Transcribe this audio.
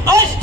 Prajapati